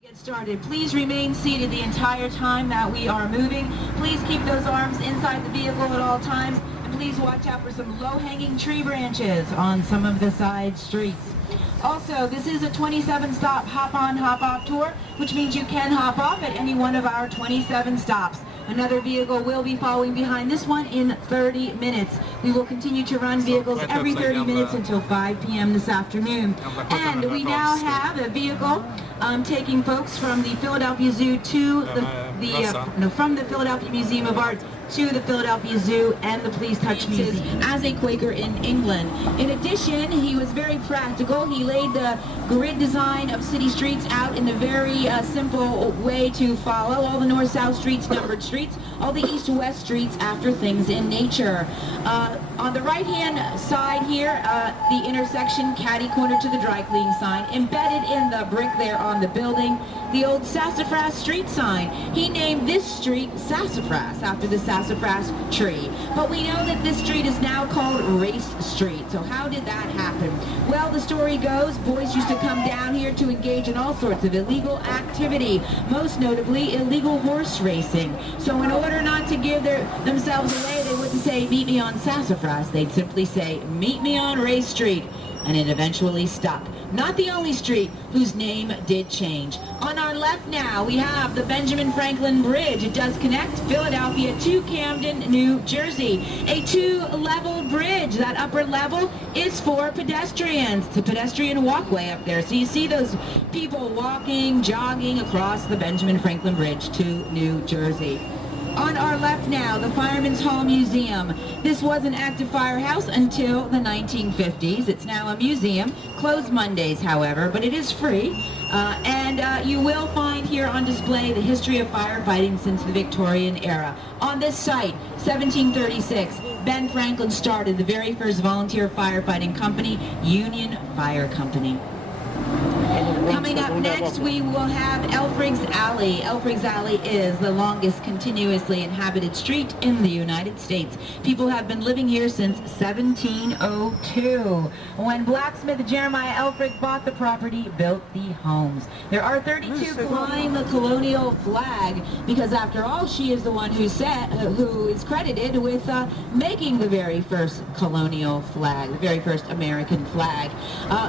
Get started. Please remain seated the entire time that we are moving. Please keep those arms inside the vehicle at all times, and please watch out for some low-hanging tree branches on some of the side streets. Also, this is a 27-stop hop-on, hop-off tour, which means you can hop off at any one of our 27 stops. Another vehicle will be following behind this one in 30 minutes. We will continue to run vehicles every 30 minutes until 5 p.m. this afternoon. And we now have a vehicle taking folks from the Philadelphia Zoo to from the Philadelphia Museum of Art to the Philadelphia Zoo and the Please Touch Museum as a Quaker in England. In addition, he was very practical. He laid the grid design of city streets out in a very simple way to follow. All the north-south streets, numbered streets, all the east-west streets after things in nature. On the right-hand side here, the intersection, catty corner to the dry cleaning sign, embedded in the brick there on the building, the old Sassafras Street sign. He named this street Sassafras after the sassafras tree. But we know that this street is now called Race Street. So how did that happen? Well, the story goes, boys used to come down here to engage in all sorts of illegal activity, most notably illegal horse racing. So in order not to give themselves away, they wouldn't say, meet me on Sassafras. They'd simply say, meet me on Race Street. And it eventually stuck. Not the only street whose name did change. On our left now, we have the Benjamin Franklin Bridge. It does connect Philadelphia to Camden, New Jersey. A two-level bridge. That upper level is for pedestrians. It's a pedestrian walkway up there. So you see those people walking, jogging across the Benjamin Franklin Bridge to New Jersey. On our left now, the Fireman's Hall Museum. This was an active firehouse until the 1950s. It's now a museum, closed Mondays, however, but it is free. You will find here on display the history of firefighting since the Victorian era. On this site, 1736, Ben Franklin started the very first volunteer firefighting company, Union Fire Company. Coming up next, we will have Elfrig's Alley. Elfrig's Alley is the longest continuously inhabited street in the United States. People have been living here since 1702. When blacksmith Jeremiah Elfrig bought the property, built the homes. There are 32 flying the colonial flag, because after all, she is the one who is credited with making the very first colonial flag, the very first American flag.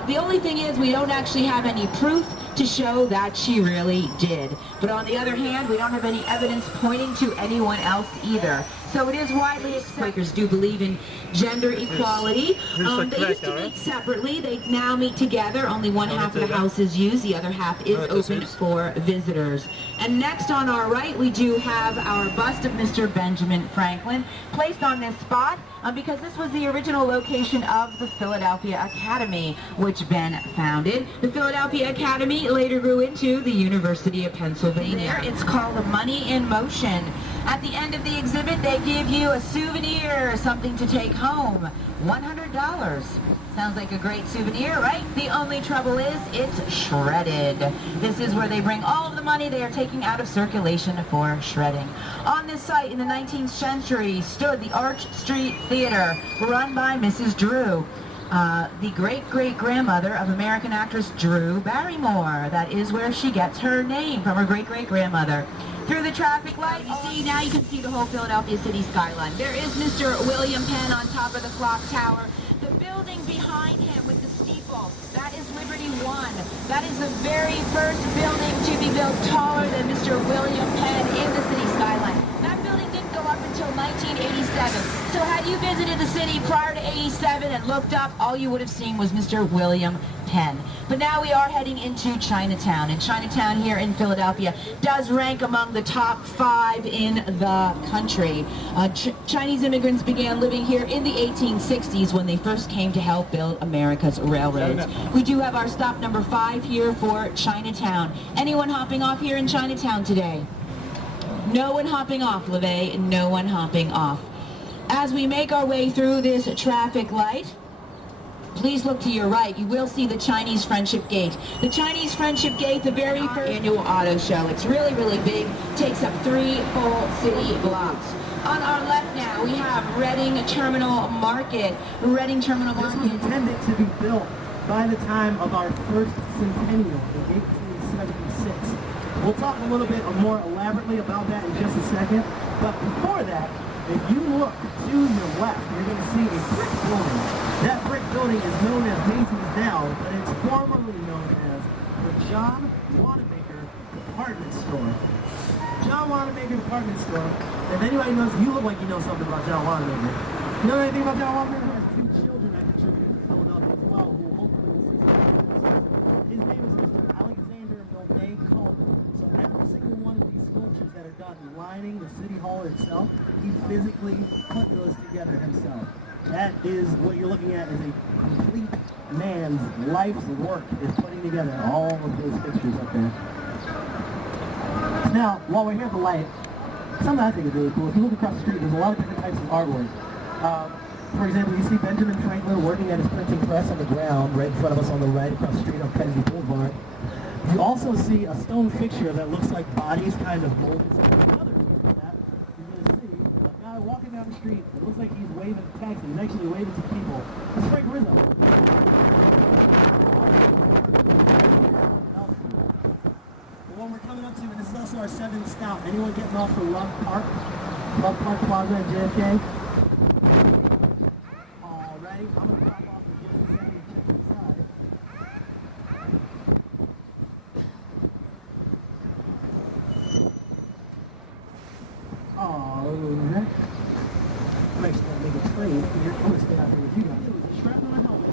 The only thing is, we don't actually have any proof to show that she really did. But on the other hand, we don't have any evidence pointing to anyone else either. So it is widely accepted. Quakers do believe in gender equality. They used to meet separately. They now meet together. Only one half of the house is used. The other half is open for visitors. And next on our right, we do have our bust of Mr. Benjamin Franklin, placed on this spot because this was the original location of the Philadelphia Academy, which Ben founded. The Philadelphia Academy later grew into the University of Pennsylvania. It's called Money in Motion. At the end of the exhibit, they give you a souvenir, something to take home. $100. Sounds like a great souvenir, right? The only trouble is it's shredded. This is where they bring all of the money they are taking out of circulation for shredding. On this site in the 19th century stood the Arch Street Theater, run by Mrs. Drew. The great-great-grandmother of American actress Drew Barrymore. That is where she gets her name, from her great-great-grandmother. Through the traffic light, now you can see the whole Philadelphia city skyline. There is Mr. William Penn on top of the clock tower. The building behind him with the steeple, that is Liberty One. That is the very first building to be built taller than Mr. William Penn in the city skyline. That building didn't go up until 1987. So had you visited the city prior to 87 and looked up, all you would have seen was Mr. William Penn. But now we are heading into Chinatown, and Chinatown here in Philadelphia does rank among the top 5 in the country. Chinese immigrants began living here in the 1860s when they first came to help build America's railroads. We do have our stop number 5 here for Chinatown. Anyone hopping off here in Chinatown today? No one hopping off, LeVay, no one hopping off. As we make our way through this traffic light, please look to your right. You will see the Chinese Friendship Gate. The Chinese Friendship Gate, the very first annual auto show. It's really, really big. Takes up 3 full city blocks. On our left now, we have Reading Terminal Market. Reading Terminal Market. This was intended to be built by the time of our first centennial in 1776. We'll talk a little bit more elaborately about that in just a second. But before that, if you look to your left, you're going to see a brick building. That brick building is known as Macy's now, but it's formerly known as the John Wanamaker Department Store. John Wanamaker Department Store. If anybody knows, you look like you know something about John Wanamaker. You know anything about John Wanamaker? He has two children that contributed to Philadelphia as well, who hopefully will see some. His name is Mr. Alexander Milne Coleman. So every single one of these sculptures that are done lining the City Hall itself, he physically put those together himself. That is what you're looking at, is a complete man's life's work is putting together all of those pictures up there. Now, while we're here at the light, something I think is really cool. If you look across the street, there's a lot of different types of artwork. For example, you see Benjamin Franklin working at his printing press on the ground right in front of us on the right across the street on Kennedy Boulevard. You also see a stone fixture that looks like bodies kind of molded. Another piece of that, you're going to see a guy walking down the street. It looks like he's waving to taxi. He's actually waving to people. It's Frank Rizzo. One we're coming up to, and this is also our 7th stop. Anyone getting off for Love Park Plaza at JFK? Alrighty, I'm going to pop off for just a second and check inside. Alright. I'm actually going to make a trade here. I'm going to stay out here with you guys. Strapped on a helmet,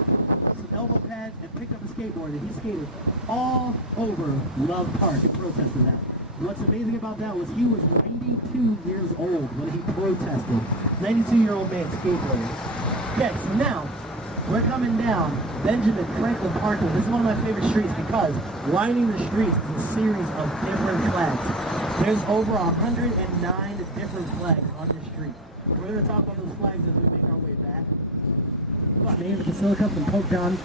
some elbow pads, and picked up a skateboard, and he skated all over Love Park and protested that. What's amazing about that was he was 92 years old when he protested. 92-year-old man skateboarding. Okay, so now we're coming down Benjamin Franklin Parkway. This is one of my favorite streets because lining the streets is a series of different flags. There's over 109 different flags on this street. We're going to talk about those flags as we make our way back. Name of the Basilica from Pope John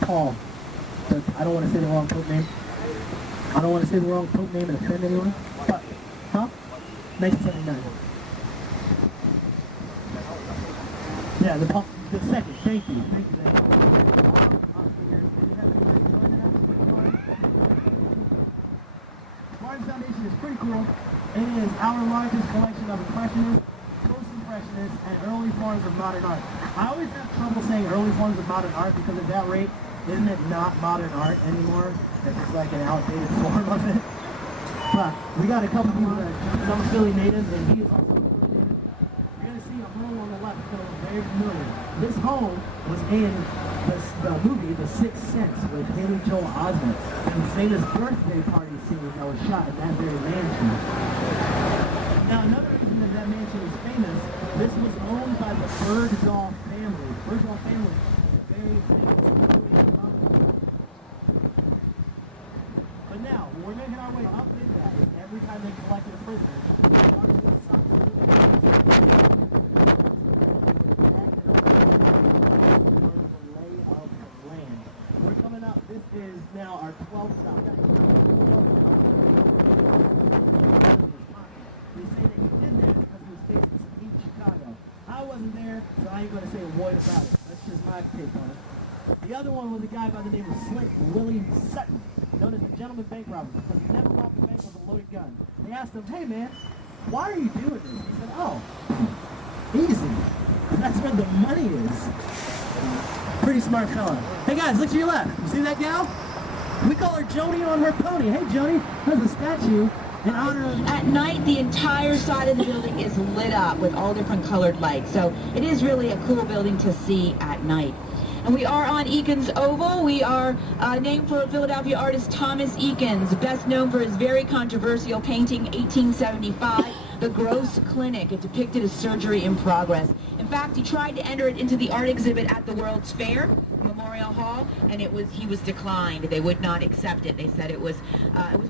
Paul. But I don't want to say the wrong Pope name. I don't want to say the wrong Pope name and offend anyone. But, 1979. Yeah, the second. Thank you. Thank you. Barnes Foundation is pretty cool. It is our largest collection of impressionists, post-impressionists, and early forms of modern art. I always have trouble saying early forms of modern art because at that rate, isn't it not modern art anymore? It's just like an outdated form of it. But we got a couple people that some Philly natives, and he is also a Philly native. You're going to see a home on the left that is very familiar. This home was in the movie The Sixth Sense with Haley Joel Osment, and the famous birthday party scene that was shot in that very mansion. Now, another reason that that mansion is famous, this was owned by the Bergdahl family. The Bergdahl family is a very famous Philly company. But now, when we're making our way up in that, is every time they collected a prisoner, we're coming up. This is now our 12th stop. They say that he did that because he was facing some heat in Chicago. I wasn't there, so I ain't going to say a word about it. That's just my take on it. The other one was a guy by the name of Slick Willie Sutton, known as the gentleman bank robber, because he never robbed a bank with a loaded gun. They asked him, hey man, why are you doing this? He said, oh, easy. That's where the money is. Pretty smart fella. Hey guys, look to your left. You see that gal? We call her Joni on her pony. Hey Joni, there's a statue in honor of... At night, the entire side of the building is lit up with all different colored lights. So it is really a cool building to see at night. And we are on Eakins Oval. We are named for Philadelphia artist Thomas Eakins, best known for his very controversial painting, 1875, The Gross Clinic. It depicted a surgery in progress. In fact, he tried to enter it into the art exhibit at the World's Fair Memorial Hall, and he was declined. They would not accept it. They said it was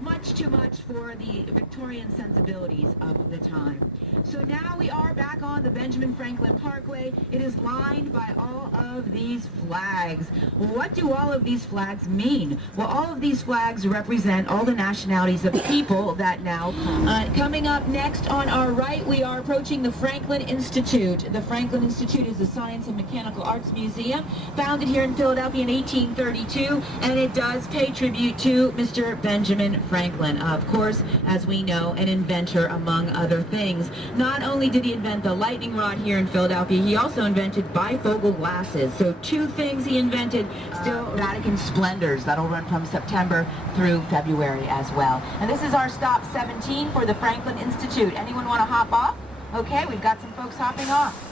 much too much for the Victorian sensibilities of the time. So now we are back on the Benjamin Franklin Parkway. It is lined by all of these flags. What do all of these flags mean? Well, all of these flags represent all the nationalities of people that now come. Coming up next on our right, we are approaching the Franklin Institute. The Franklin Institute is a science and mechanical arts museum founded here in Philadelphia Philadelphia in 1832, and it does pay tribute to Mr. Benjamin Franklin, of course, as we know, an inventor among other things. Not only did he invent the lightning rod here in Philadelphia, he also invented bifocal glasses. So two things he invented, still Vatican splendors. That'll run from September through February as well. And this is our stop 17 for the Franklin Institute. Anyone want to hop off? Okay, we've got some folks hopping off.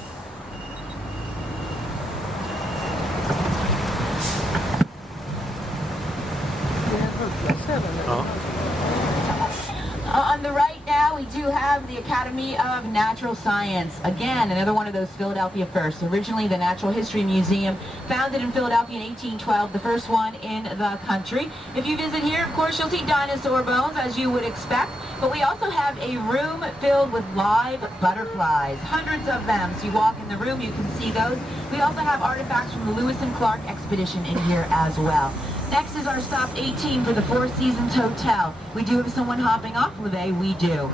On the right now, we do have the Academy of Natural Science. Again, another one of those Philadelphia firsts. Originally, the Natural History Museum, founded in Philadelphia in 1812, the first one in the country. If you visit here, of course, you'll see dinosaur bones, as you would expect. But we also have a room filled with live butterflies, hundreds of them. So you walk in the room, you can see those. We also have artifacts from the Lewis and Clark expedition in here as well. Next is our stop 18 for the Four Seasons Hotel. We do have someone hopping off, Leve, we do.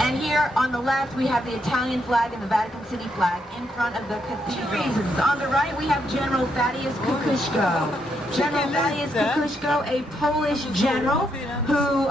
And here on the left, we have the Italian flag and the Vatican City flag in front of the cathedral. Reasons. On the right, we have General Thaddeus Kukushko. General Thaddeus Kukushko, a Polish general who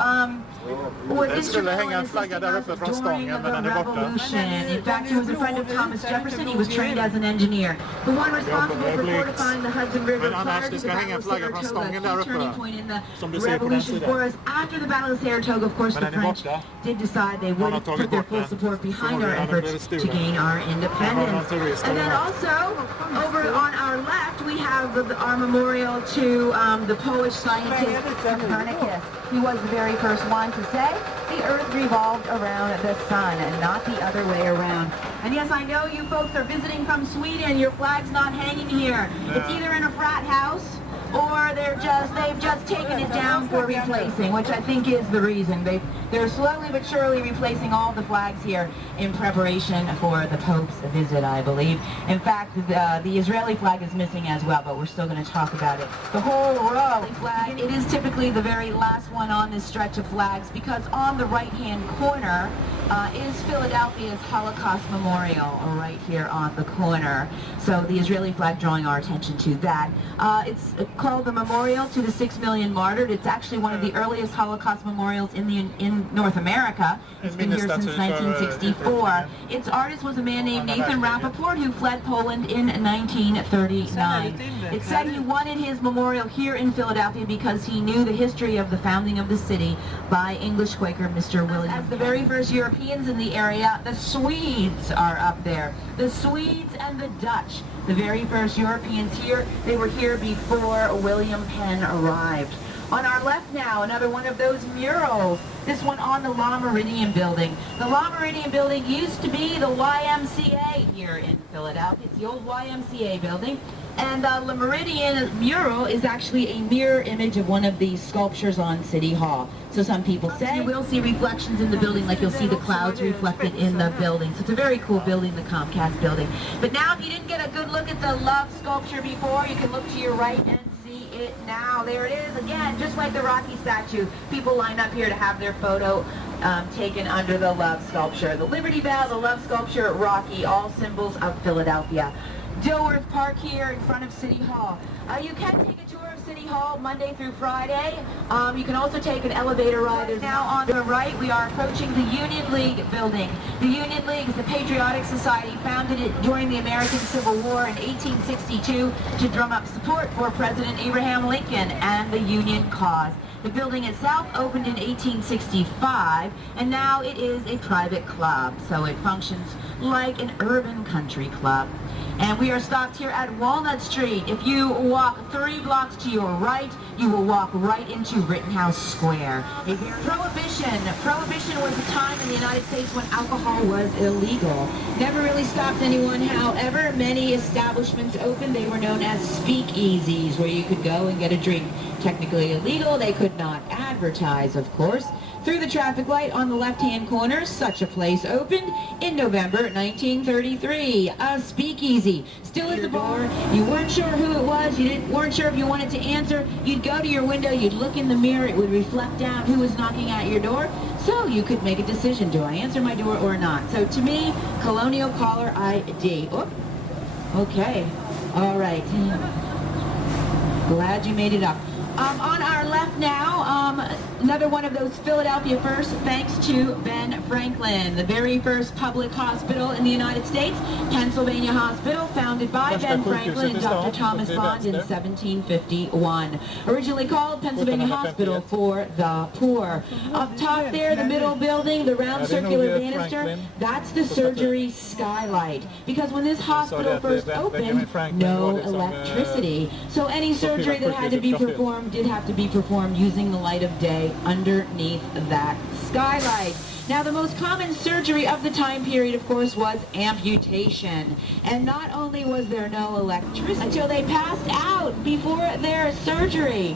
was instrumental in assisting us during the Revolution. In fact, he was a friend of Thomas Jefferson. He was trained as an engineer. The one responsible for fortifying the Hudson River prior to the Battle of Saratoga, a turning point in the Revolution for us. After the Battle of Saratoga, of course, the French did decide they would put their full support behind our efforts to gain our independence. And then also, over on our left, we have our memorial to the Polish scientist Copernicus. He was the very first one to say the Earth revolved around the sun and not the other way around. And yes, I know you folks are visiting from Sweden. Your flag's not hanging here. It's either in a frat house or they've just taken it down for replacing, which I think is the reason. They're slowly but surely replacing all the flags here in preparation for the Pope's visit, I believe. In fact, the Israeli flag is missing as well, but we're still going to talk about it. The whole row flag, it is typically the very last one on this stretch of flags, because on the right-hand corner is Philadelphia's Holocaust Memorial, right here on the corner. So the Israeli flag drawing our attention to that. It's called the Memorial to the 6 Million Martyred. It's actually one of the earliest Holocaust memorials in North America. It's been here since 1964. Its artist was a man named Nathan Rappaport, who fled Poland in 1939. It said he wanted his memorial here in Philadelphia because he knew the history of the founding of the city by English Quaker Mr. William. As the very first Europeans in the area, the Swedes are up there. The Swedes and the Dutch, the very first Europeans here, they were here before William Penn arrived. On our left now, another one of those murals, this one on the La Meridian building. The La Meridian building used to be the YMCA here in Philadelphia. It's the old YMCA building. And the La Meridian mural is actually a mirror image of one of these sculptures on City Hall. So some people say you will see reflections in the building, like you'll see the clouds reflected in the building. So it's a very cool building, the Comcast building. But now, if you didn't get a good look at the love sculpture before, you can look to your right and see it now. There it is again, just like the Rocky statue. People line up here to have their photo taken under the love sculpture. The Liberty Bell, the love sculpture, Rocky, all symbols of Philadelphia. Dilworth Park here in front of City Hall. You can take a tour of City Hall Monday through Friday. You can also take an elevator ride. Now on the right, we are approaching the Union League building. The Union League is the patriotic society founded during the American Civil War in 1862 to drum up support for President Abraham Lincoln and the Union cause. The building itself opened in 1865, and now it is a private club, so it functions like an urban country club. And we are stopped here at Walnut Street. If you walk 3 blocks to your right, you will walk right into Rittenhouse Square. Prohibition was a time in the United States when alcohol was illegal. Never really stopped anyone. However, many establishments opened. They were known as speakeasies, where you could go and get a drink. Technically illegal. They could not advertise, of course. Through the traffic light on the left-hand corner, such a place opened in November 1933. A speakeasy. Still at the bar. You weren't sure who it was. You weren't sure if you wanted to answer. You'd go to your window. You'd look in the mirror. It would reflect down who was knocking at your door. So you could make a decision. Do I answer my door or not? So to me, Colonial Caller ID. Oh, okay. All right. Glad you made it up. On our left now, another one of those Philadelphia first, thanks to Ben Franklin, the very first public hospital in the United States, Pennsylvania Hospital, founded by Ben Franklin and Dr. Thomas Bond in 1751. Originally called Pennsylvania Hospital for the Poor. Up top there, the middle building, the round circular banister, that's the surgery skylight. Because when this hospital first opened, no electricity. So any surgery that had to be performed did have to be performed using the light of day underneath that skylight. Now, the most common surgery of the time period, of course, was amputation. And not only was there no electricity until they passed out before their surgery.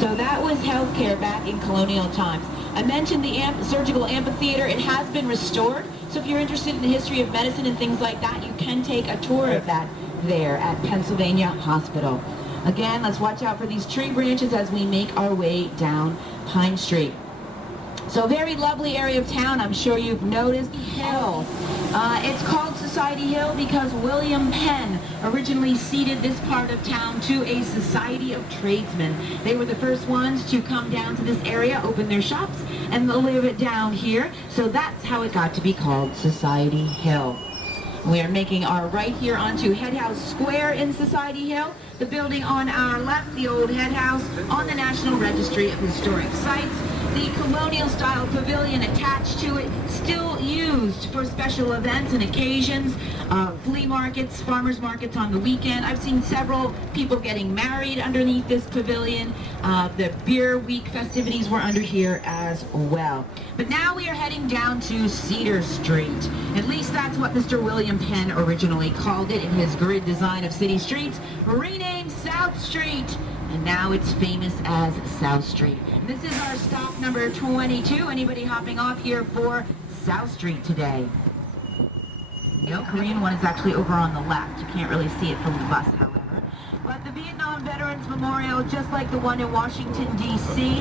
So that was healthcare back in colonial times. I mentioned the surgical amphitheater. It has been restored. So if you're interested in the history of medicine and things like that, you can take a tour of that there at Pennsylvania Hospital. Again, let's watch out for these tree branches as we make our way down Pine Street. So very lovely area of town, I'm sure you've noticed. Hill. It's called Society Hill because William Penn originally ceded this part of town to a society of tradesmen. They were the first ones to come down to this area, open their shops, and live it down here. So that's how it got to be called Society Hill. We are making our right here onto Head House Square in Society Hill. The building on our left, the old Head House, on the National Registry of Historic Sites. The colonial-style pavilion attached to it, still used for special events and occasions, flea markets, farmers markets on the weekend. I've seen several people getting married underneath this pavilion. The Beer Week festivities were under here as well. But now we are heading down to Cedar Street. At least that's what Mr. William Penn originally called it in his grid design of city streets, renamed South Street. And now it's famous as South Street. And this is our stop number 22. Anybody hopping off here for South Street today? No, Korean one is actually over on the left. You can't really see it from the bus, however. But the Vietnam Veterans Memorial, just like the one in Washington, D.C.,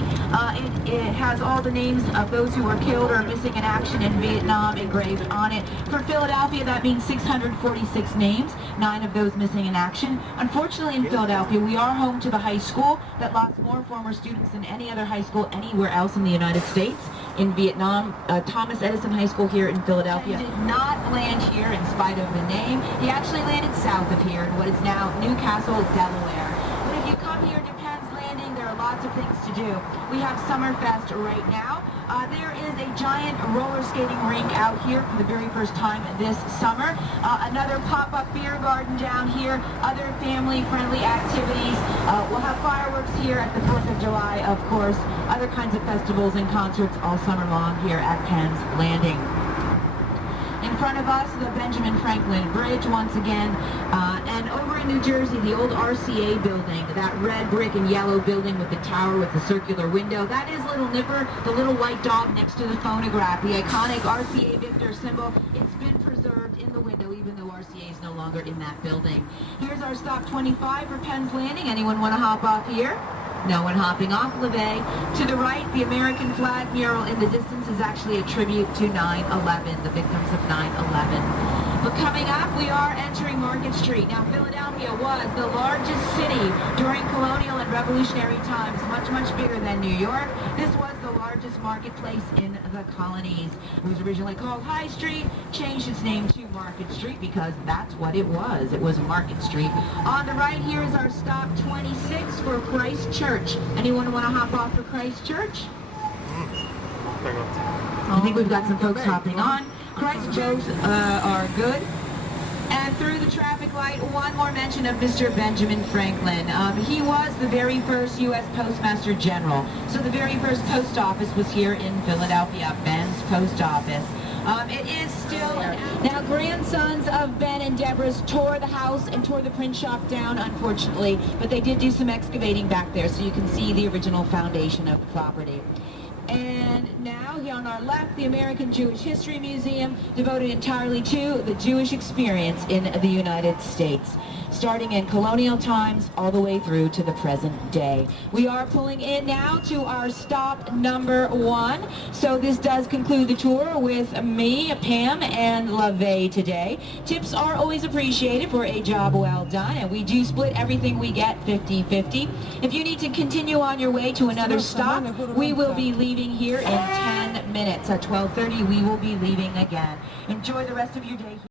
it has all the names of those who were killed or missing in action in Vietnam engraved on it. For Philadelphia, that means 646 names, 9 of those missing in action. Unfortunately, in Philadelphia, we are home to the high school that lost more former students than any other high school anywhere else in the United States. In Vietnam, Thomas Edison High School here in Philadelphia did not land here in spite of the name. He actually landed south of here in what is now Newcastle, Delaware. But if you come here to Penn's Landing, there are lots of things to do. We have Summerfest right now. There is a giant roller skating rink out here for the very first time this summer. Another pop-up beer garden down here. Other family-friendly activities. We'll have fireworks here at the 4th of July, of course. Other kinds of festivals and concerts all summer long here at Penn's Landing. In front of us, the Benjamin Franklin Bridge once again, and over in New Jersey, the old RCA building, that red brick and yellow building with the tower with the circular window, that is Little Nipper, the little white dog next to the phonograph, the iconic RCA Victor symbol. It's been preserved in the window, even though RCA is no longer in that building. Here's our stop 25 for Penn's Landing. Anyone want to hop off here? No one hopping off LeVay. To the right, the American flag mural in the distance is actually a tribute to 9/11, the victims of 9/11. But coming up, we are entering Market Street. Now, Philadelphia was the largest city during colonial and revolutionary times, much, much bigger than New York. This was the largest marketplace in the colonies. It was originally called High Street, changed its name to Market Street because that's what it was. It was Market Street. On the right here is our stop 26 for Christ Church. Anyone want to hop off for Christ Church? I think we've got some folks hopping on. Christ Church are good. And through the traffic light, one more mention of Mr. Benjamin Franklin. He was the very first U.S. Postmaster General. So the very first post office was here in Philadelphia, Ben's Post Office. It is still... Now, grandsons of Ben and Deborah's tore the house and tore the print shop down, unfortunately, but they did do some excavating back there, so you can see the original foundation of the property. And And now, here on our left, the American Jewish History Museum, devoted entirely to the Jewish experience in the United States, starting in colonial times all the way through to the present day. We are pulling in now to our stop number 1. So this does conclude the tour with me, Pam, and LaVey today. Tips are always appreciated for a job well done, and we do split everything we get 50-50. If you need to continue on your way to another stop, we will be leaving here in 10 minutes. At 12:30, we will be leaving again. Enjoy the rest of your day.